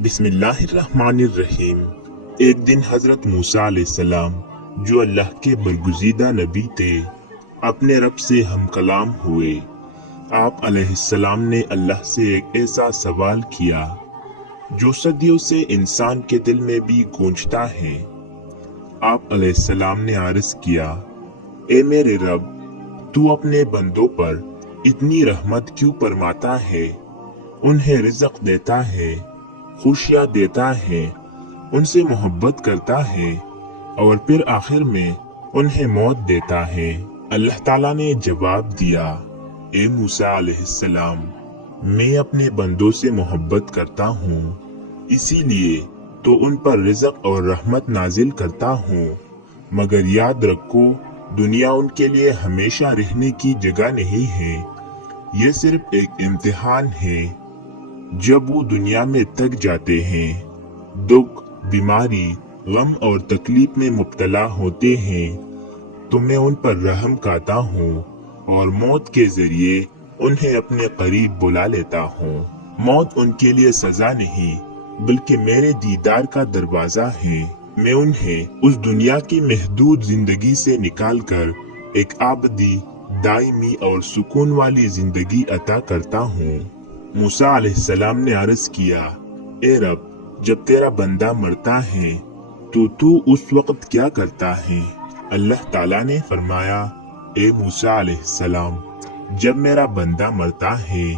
बिस्मिल्लाहिर्रहमानिर्रहीम। एक दिन हजरत मूसा अलैहिस्सलाम, जो अल्लाह के बरगुज़ीदा नबी थे, अपने रब से हम कलाम हुए। आप अलैहिस्सलाम ने अल्लाह से एक ऐसा सवाल किया जो सदियों से इंसान के दिल में भी गूंजता है। आप अलैहिस्सलाम ने अर्ज़ किया, ए मेरे रब, तू अपने बंदों पर इतनी रहमत क्यों फरमाता है? उन्हें रिज़्क़ देता है, खुशियाँ देता है, उनसे मोहब्बत करता है और फिर आखिर में उन्हें मौत देता है। अल्लाह ताला ने जवाब दिया, ए मूसा अलैहिस्सलाम, मैं अपने बंदों से मोहब्बत करता हूँ, इसीलिए तो उन पर रिज़्क़ और रहमत नाजिल करता हूँ। मगर याद रखो, दुनिया उनके लिए हमेशा रहने की जगह नहीं है। ये सिर्फ एक इम्तिहान है। जब वो दुनिया में थक जाते हैं, दुख, बीमारी, गम और तकलीफ में मुब्तला होते हैं, तो मैं उन पर रहम करता हूँ और मौत के जरिए उन्हें अपने करीब बुला लेता हूँ। मौत उनके लिए सजा नहीं, बल्कि मेरे दीदार का दरवाजा है। मैं उन्हें उस दुनिया की महदूद जिंदगी से निकालकर एक आबदी, दायमी और सुकून वाली जिंदगी अता करता हूँ। मूसा अलैहिस्सलाम ने अर्ज़ किया, ए रब, जब तेरा बंदा मरता है तो तू उस वक्त क्या करता है? अल्लाह ताला ने फरमाया, ए मूसा अलैहिस्सलाम, जब मेरा बंदा मरता है,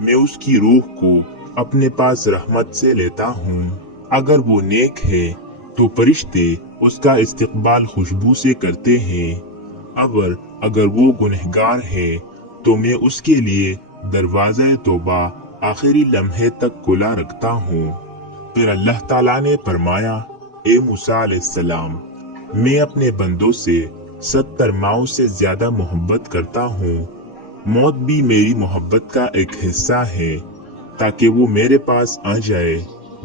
मैं उसकी रूह को अपने पास रहमत से लेता हूँ। अगर वो नेक है तो फरिश्ते उसका इस्तकबाल खुशबू से करते हैं। अगर वो गुनहगार है तो मैं उसके लिए दरवाज़ा तौबा आखिरी लम्हे तक खुला रखता हूँ। फिर अल्लाह ताला ने फरमाया, ए मूसा अलैहिस्सलाम, मैं अपने बंदों से 70 माओं से ज्यादा मोहब्बत करता हूँ। मौत भी मेरी मोहब्बत का एक हिस्सा है, ताकि वो मेरे पास आ जाए,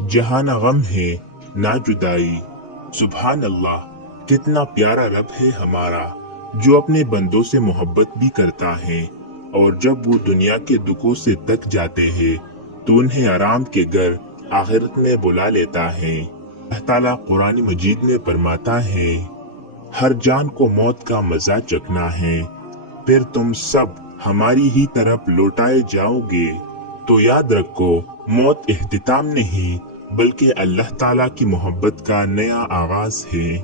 जहाँ न गम है ना जुदाई। सुभान अल्लाह, कितना प्यारा रब है हमारा, जो अपने बंदों से मोहब्बत भी करता है और जब वो दुनिया के दुखों से थक जाते हैं तो उन्हें आराम के घर आखिरत में बुला लेता है। अल्लाह ताला कुरान मजीद में फरमाता है, हर जान को मौत का मजा चखना है, फिर तुम सब हमारी ही तरफ लौटाए जाओगे। तो याद रखो, मौत इख्तिताम नहीं, बल्कि अल्लाह ताला की मोहब्बत का नया आगाज है।